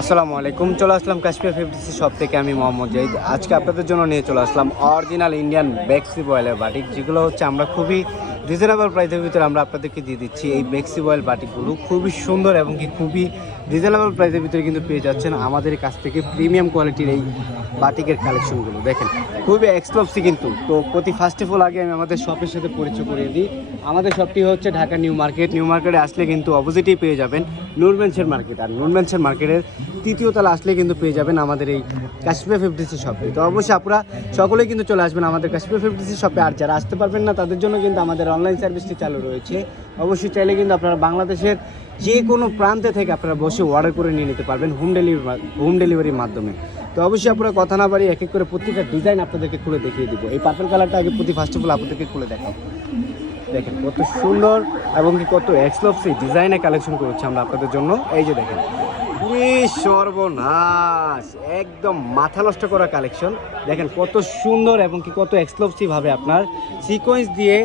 আসসালামু আলাইকুম, চলে আসলাম কাশ্মীর ফিফটিসি শপ থেকে। আমি মোহাম্মদ জাহিদ। আজকে আপনাদের জন্য নিয়ে চলে আসলাম অরিজিনাল ইন্ডিয়ান বেক্সি বয়েলের বাটিক যেগুলো হচ্ছে আমরা খুবই রিজনেবল প্রাইসের ভিতরে আমরা আপনাদেরকে দিয়ে দিচ্ছি। এই বেক্সি বয়েল বাটিকগুলো খুবই সুন্দর এবং কি খুবই রিজনেবল প্রাইসের ভিতরে কিন্তু পেয়ে যাচ্ছেন আমাদের কাছ থেকে প্রিমিয়াম কোয়ালিটির এই বাটিকের কালেকশনগুলো। দেখেন, খুবই এক্সক্লুসিভ কিন্তু। তো প্রতি ফার্স্ট অফ অল আগে আমি আমাদের শপের সাথে পরিচয় করিয়ে দিই। আমাদের শপটি হচ্ছে ঢাকা নিউ মার্কেট। নিউ মার্কেটে আসলে কিন্তু অপোজিটেই পেয়ে যাবেন নুরবেন্সের মার্কেট আর নুরবেন্সের মার্কেটের তৃতীয় তলা আসলে কিন্তু পেয়ে যাবেন আমাদের এই কাশ্মীর ফিফটিসি শপে তো অবশ্যই আপনারা সকলেই কিন্তু চলে আসবেন আমাদের কাশ্মীর ফিফটিসি শপে আর যারা আসতে পারবেন না, তাদের জন্য কিন্তু আমাদের অনলাইন সার্ভিসটি চালু রয়েছে। অবশ্যই চাইলে কিন্তু আপনারা বাংলাদেশের যে কোনো প্রান্তে থেকে আপনারা বসে অর্ডার করে নিয়ে নিতে পারবেন হোম ডেলিভারি হোম ডেলিভারির মাধ্যমে। তো অবশ্যই আপনারা কথা না বাড়ি এক এক করে প্রত্যেকটা ডিজাইন আপনাদেরকে খুলে দেখিয়ে দিব। এই পার্পল কালারটা আগে প্রতি ফার্স্ট অফ অল আপনাদেরকে খুলে দেখাবো দেখেন কত সুন্দর এবং কি কত এক্সক্লুসিভ ডিজাইনে কালেকশন করেছি আমরা আপনাদের জন্য। এই যে দেখেন পুরি সর্বনাশ, একদম মাথা নষ্ট করা কালেকশন দেখেন কত সুন্দর এবং কি কত এক্সক্লুসিভ ভাবে আপনার সিকোয়েন্স দিয়ে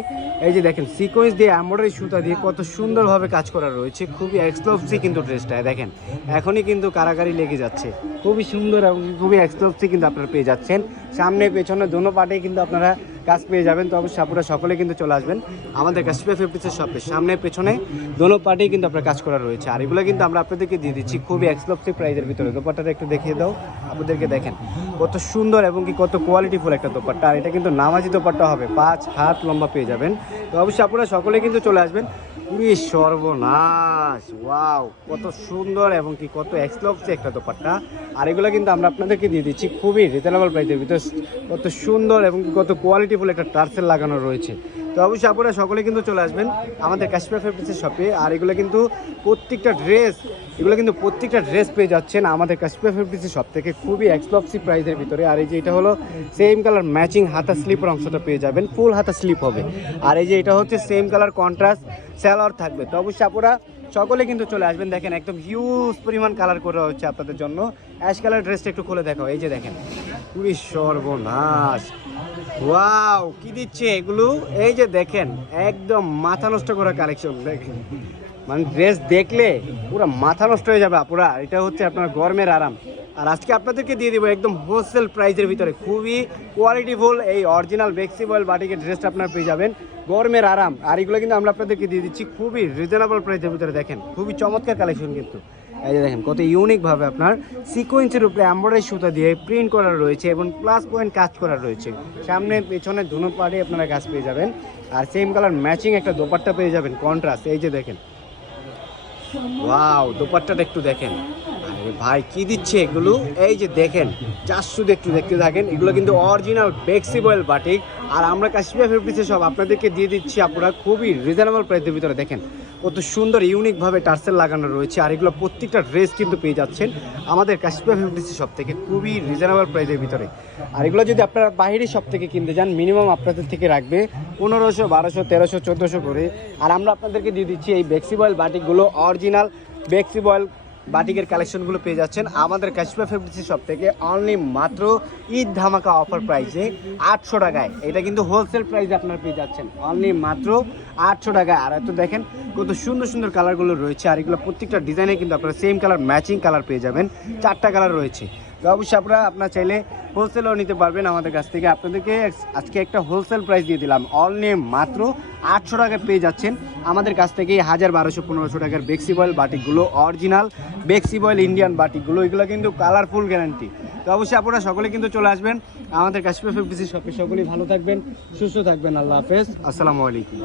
এই যে দেখেন সিকোয়েন্স দিয়ে এমব্রয়ডারি সুতা দিয়ে কত সুন্দরভাবে কাজ করা রয়েছে। খুবই এক্সক্লুসিভ কিন্তু ড্রেসটা দেখেন। এখনই কিন্তু কারাগারি লেগে যাচ্ছে। খুবই সুন্দর এবং খুবই এক্সক্লুসিভ কিন্তু আপনারা পেয়ে যাচ্ছেন। সামনে, পেছনে, দোনো পাটে কিন্তু আপনারা কাজ পেয়ে যাবেন, তো অবশ্যই আপনারা সকলে কিন্তু চলে আসবেন। আমাদের কাশ্মীর ফিফটিসের শপে সামনে, পেছনে, দোনো পার্টি কিন্তু আপনার কাজ করা রয়েছে। আর এগুলো কিন্তু আমরা আপনাদেরকে দিয়ে দিচ্ছি খুবই এক্সক্লুসিভ প্রাইজের ভিতরে। দোপাট্টাটা একটু দেখিয়ে দাও, আপনাদেরকে দেখেন। কত সুন্দর এবং কি কত কোয়ালিটিফুল একটা দোপাট্টা। আর এটা কিন্তু নামাজি দোপাট্টা হবে, পাঁচ হাত লম্বা পেয়ে যাবেন। তো অবশ্যই আপনারা সকলে কিন্তু চলে আসবেন। পুরি সর্বনাশ। ওয়াও, কত সুন্দর এবং কি কত এক্সক্লুসিভ একটা দোপাট্টা। আর এগুলো কিন্তু আমরা আপনাদেরকে দিয়ে দিচ্ছি খুবই রিজনেবল প্রাইসের ভিতরে। কত সুন্দর এবং কত কোয়ালিটিফুল একটা টার্সেল লাগানো রয়েছে। তো অবশ্যই আপনারা সকলে কিন্তু চলে আসবেন আমাদের কাশ্মীর ফেব্রিক্সের শপে। আর এগুলো কিন্তু প্রত্যেকটা ড্রেস এগুলো কিন্তু প্রত্যেকটা ড্রেস পেয়ে যাচ্ছেন আমাদের কাশ্মীর ফেব্রিক্সের শপ থেকে খুবই এক্সক্লুসিভ প্রাইসের ভিতরে। আর এই যে এটা হলো সেম কালার ম্যাচিং হাতা স্লিপের অংশটা পেয়ে যাবেন ফুল হাতা স্লিপ হবে। আর এই যে এটা হচ্ছে সেম কালার কন্ট্রাস্ট স্যালোয়ার থাকবে। তো অবশ্যই আপনারা সকলে কিন্তু চলে আসবেন। দেখেন একদম হিউজ পরিমাণ কালার করা হচ্ছে আপনাদের জন্য। অ্যাশ কালার ড্রেসটা একটু খুলে দেখাও। এই যে দেখেন। খুবই সর্বনাশ। ওয়াও, কি দিচ্ছে এগুলো? এই যে দেখেন, একদম মাথা নষ্ট করা কালেকশন দেখেন। মানে ড্রেস দেখলে পুরো মাথা নষ্ট হয়ে যাবে, পুরা। এটা হচ্ছে আপনার গরমের আরাম। আর আজকে আপনাদেরকে দিয়ে দিব একদম হোলসেল প্রাইসের ভিতরে। খুবই কোয়ালিটিফুল এই অরিজিনাল বেক্সিবল বাটিকের ড্রেসটা আপনারা পেয়ে যাবেন। গরমের আরাম। আর এগুলো কিন্তু আমরা আপনাদেরকে দিয়ে দিচ্ছি খুবই রিজনেবল প্রাইসের ভিতরে, দেখেন। খুবই চমৎকার কালেকশন কিন্তু। এই যে দেখেন, কত ইউনিকভাবে আপনার সিকোয়েন্সের উপরে এমব্রয়ডারি সুতা দিয়ে প্রিন্ট করা রয়েছে এবং প্লাস পয়েন্ট কাজ করা রয়েছে। সামনে, পেছনে ধুনো পাড়ে আপনারা কাজ পেয়ে যাবেন। আর সেম কালার ম্যাচিং একটা দোপাট্টা পেয়ে যাবেন কন্ট্রাস্ট এই যে দেখেন। ওয়াও দোপাট্টাটা একটু দেখেন। ভাই কি দিচ্ছে এগুলো? এই যে দেখেন চাষ শুধু একটু দেখতে থাকেন। এগুলো কিন্তু অরিজিনাল বেক্সিবল বাটিক আর আমরা কাশ্মীর ফেব্রিক্সে সব আপনাদেরকে দিয়ে দিচ্ছি আপনারা খুবই রিজনেবল প্রাইসের ভিতরে দেখেন। কত সুন্দর ইউনিকভাবে টার্সেল লাগানো রয়েছে। আর এগুলো প্রত্যেকটা ড্রেস কিন্তু পেয়ে যাচ্ছেন আমাদের কাশ্মীর ফেব্রিক্সি সব থেকে খুবই রিজনেবল প্রাইসের ভিতরে। আর এগুলো যদি আপনারা বাইরের সব থেকে কিনতে যান মিনিমাম আপনাদের থেকে রাখবে পনেরোশো, বারোশো, তেরোশো, চোদ্দোশো করে। আর আমরা আপনাদেরকে দিয়ে দিচ্ছি এই বেক্সিবয়েল বাটিকগুলো অরিজিনাল বেক্সিবয়েল বাটিকের কালেকশনগুলো পেয়ে যাচ্ছেন আমাদের কাশিপা ফেব্রিক্সি শপ থেকে অনলি মাত্র ঈদ ধামাকা অফার প্রাইসে আটশো টাকায়। এটা কিন্তু হোলসেল প্রাইসে আপনারা পেয়ে যাচ্ছেন। অনলি মাত্র আটশো টাকায়। আর এত দেখেন কত সুন্দর সুন্দর কালারগুলো রয়েছে। আর এগুলো প্রত্যেকটা ডিজাইনে কিন্তু আপনারা সেম কালার ম্যাচিং কালার পেয়ে যাবেন। চারটা কালার রয়েছে। তো অবশ্যই আপনারা আপনার চাইলে হোলসেলও নিতে পারবেন আমাদের কাছ থেকে। আপনাদেরকে আজকে একটা হোলসেল প্রাইস দিয়ে দিলাম। অল নেম মাত্র আটশো টাকায় পেয়ে যাচ্ছেন। আমাদের কাছ থেকে হাজার বারোশো পনেরোশো টাকার বেক্সি বয়েল বাটিকগুলো অরিজিনাল বেক্সি বয়েল ইন্ডিয়ান বাটিকগুলো, এগুলো কিন্তু কালারফুল গ্যারান্টি তো অবশ্যই আপনারা সকলে কিন্তু চলে আসবেন। আমাদের কাশ্মীর ফিফটিসি সকলেই ভালো থাকবেন, সুস্থ থাকবেন। আল্লাহ হাফেজ। আসসালামু আলাইকুম।